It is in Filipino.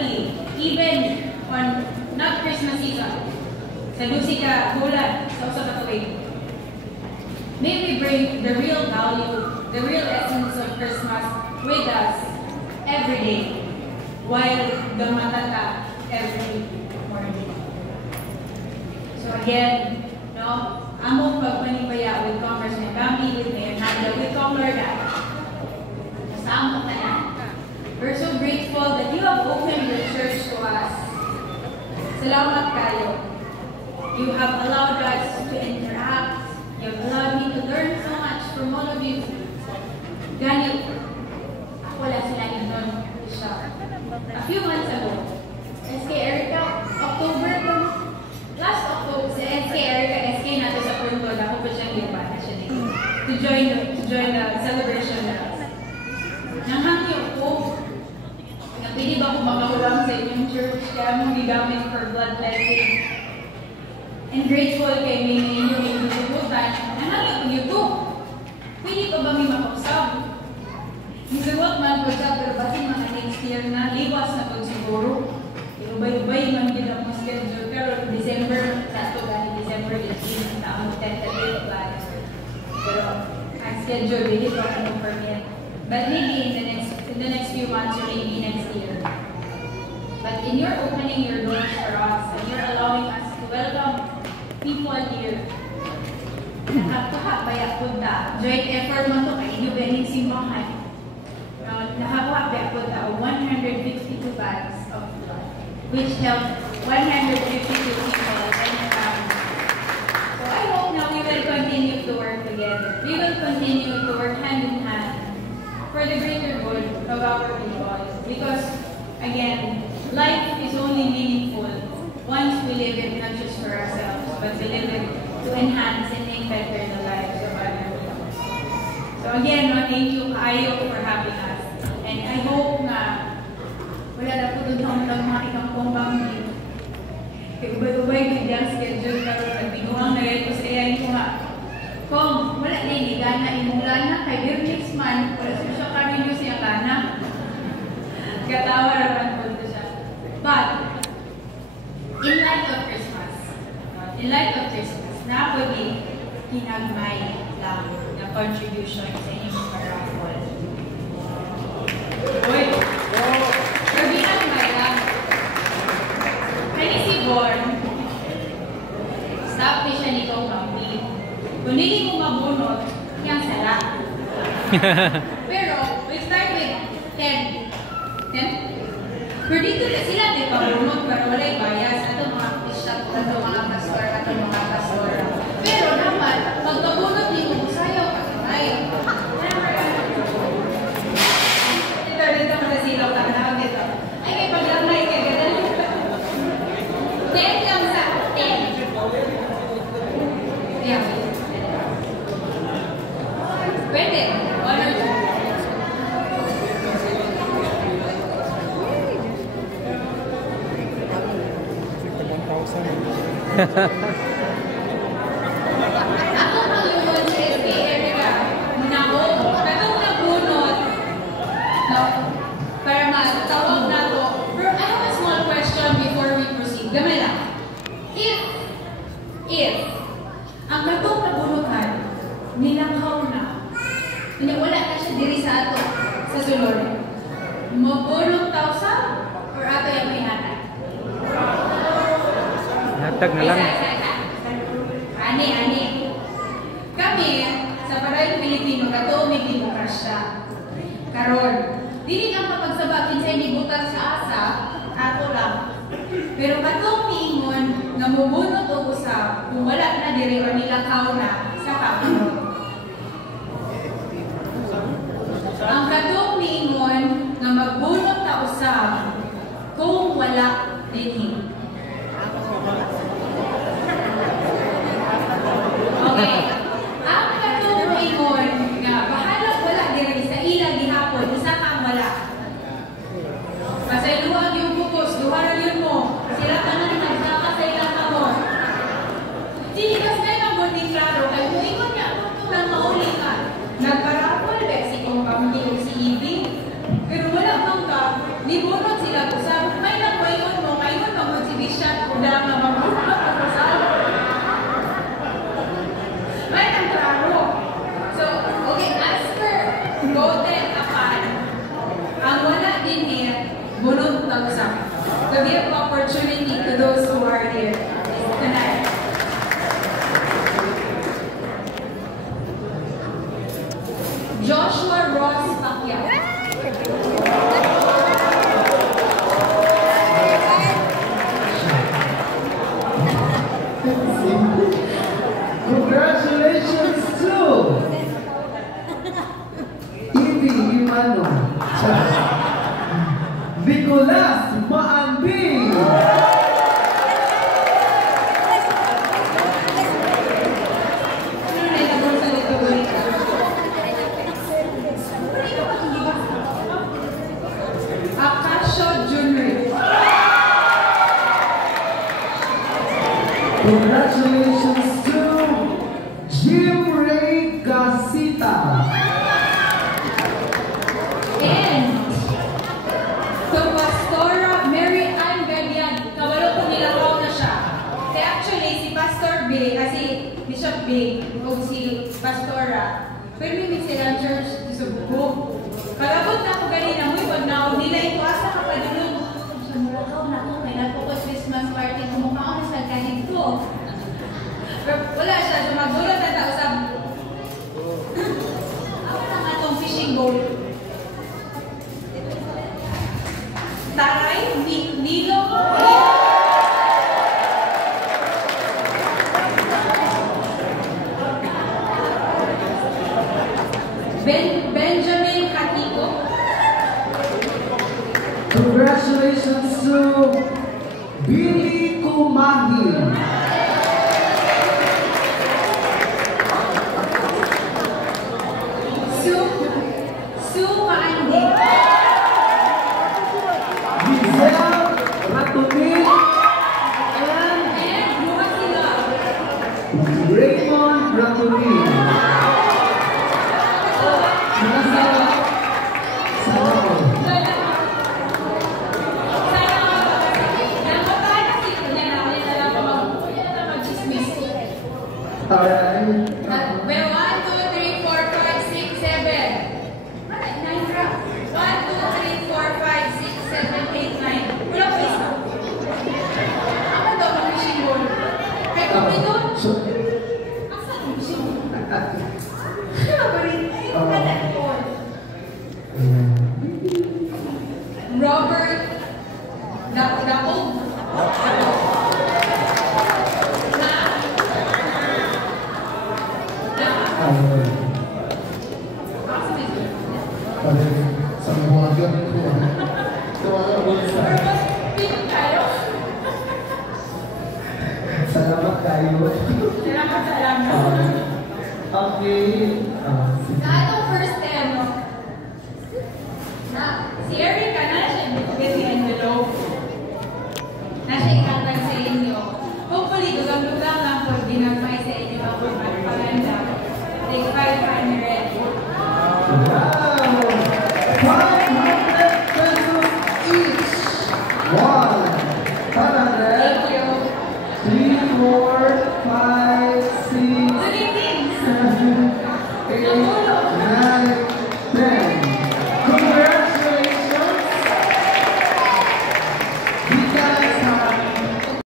hopefully, even on not Christmas season, sa Lucy ka bulan, sa usa ka tuig, may we bring the real value, the real essence of Christmas with us every day, while gamatata every morning. So again, no, among pagpanibaya with Congressman Bambi, with Mayor Nanda, with Congressman Lorda, kasama ka na. We're so grateful that you have opened the church to us. Salamat kayo. You have allowed us to interact. You have allowed me to learn so much from all of you. Ganit, wala sila yun doon. A few months ago, SK Erica, October, last October, sa SK Erica, SK natin sa Punto, ako pa siyang lipat na siya dito. To join the celebration na. Nanghangyo ko, pwede ba kung makaulang sa inyong church, kaya mong gigamit for bloodletting. And grateful kay may inyong inutubutan. Nanghangyo ko YouTube. Pwede pa ba may makausap? Nisugot man ko siya, pero basin mga next year na, liwas na po siguro. Ubay-ubay man din ang schedule. Pero December, sa ito gani, December 18, ang taong tentative plan. Pero ang schedule, hindi ko ano permit. But maybe in the next few months or maybe next year. But in your opening your doors for us, and you're allowing us to welcome people here, nakakabaya po na. Joint effort mo ito kay inyo bening simbahan. Nakakabaya po na 152 bags of blood, which helped 152 people and their families. So I hope now we will continue to work together. We will continue to work hand in hand for the greater good of our people. Because, again, life is only meaningful once we live it not just for ourselves, but we live it to enhance and make better the lives of other people. So again, thank you kayo for having us. And I hope na wala na po doon lang makikang kumbang din. Ubay-ubay biglang schedule pero nagbinuang na yun. Kasi ayayin ko nga, kung wala na hindi gana, imula na kay Beer next month, wala siya karinyo siya gana. Katawa naman po ito siya. But, in light of Christmas, napagin kinagmay lang na contribution sa inyong paraffol. Uy! Ginagmay lang. Kani si Born, stop ni siya nitong Bambi. Kung hindi mo mabunot, yung sala. Pero, we start with 10. 10? Pero dito na sila, di pa bunot, pero wala'y bias. Ito mga bishop, ito mga pastor, ito mga pastor. Pero naman, pagkabunot niyo, sayaw ka kamay. Dito mo na silaw ka na dito. Ay, may paglamay ka, gano'n. 10 lang sa 10. Yeah. Pwede. 1 or 2. Ako ang yun sa SK Erica. Nako, katong nagbunot. No, para matawag na to. Pero I have a small question before we proceed. Gamay lang. If ang katong nabunutan, nilanghaw na, wala na siya diri sa ato, sa sulod, mabunot tao sa, or ato yung may hatag? Hatag na lang. Ani. Kami, sa Parayong Pilipino, katong may demokrasya. Karon, dili ang kapagsabakin sa hindi butas sa asa, ato lang. Pero katong miingon, nga mubunot o usap, kung wala na diri o nilakaw na sa kapunod. Ang katong miingon, nga magbunot na usap, kung wala din. Okay. Ang katong miingon, nga bahala wala diri sa ilang gihapon, isa kang wala. Pasay luwag yung bukos, luharan yun mo. Sila tanan nagsaka sa ilang kamon. Sinikas na yung bundi klaro, kaya kung ingon niya, kung lang mauli ka, nagparapol, si kong pamilya si Ivy. Pero wala bang ka, libunod sila, sa may bisya, udah nga mamulot ang kasal. May ang klaro. So, okay, as per Golden Apan, ang wala din niya, bunot ng usap. To give opportunity to those who are here tonight. Joshua Ross Pacquiao. Congratulations to Ivy Imano, Nicolas Maambing, Akasho Junior. congratulations to Jim Ray Casita, And to Pastora Mary Ann Gabian. Kabalo ko nilakaw na siya. Kaya actually, si Pastor B, kasi Bishop B, o si Pastora, pero may silang church sa Subugo. Kalabot na ako ganina, muy wag na ako nila ito asa ka pa dulong. Sa mulakaw na ako, may nagpukos Christmas party, kumukha ako sa kahit ko. Pero wala siya, sumagulot na tao sa ako na nga itong fishing boat. Taray, Nilo. Benjamin Katiko. congratulations to Billy Kumahi, Sue Maandi. Giselle Ratunin, and And bukas sila. Raymond Ratunin. Nasa sa ako. Alright. Well, 1, 2, 3, 4, 5, 6, 7. 9 drop. 1, 2, 3, 4, 5, 6, 7, 8, 9. Wala ko isa. Ako daw ang fishing bowl. Kaya kung may doon, So, asan ang fishing bowl? Ano ba rin? Kada bowl. Robert Dapog. sa mga gamit ko. Salamat kayo. Salamat. Okay.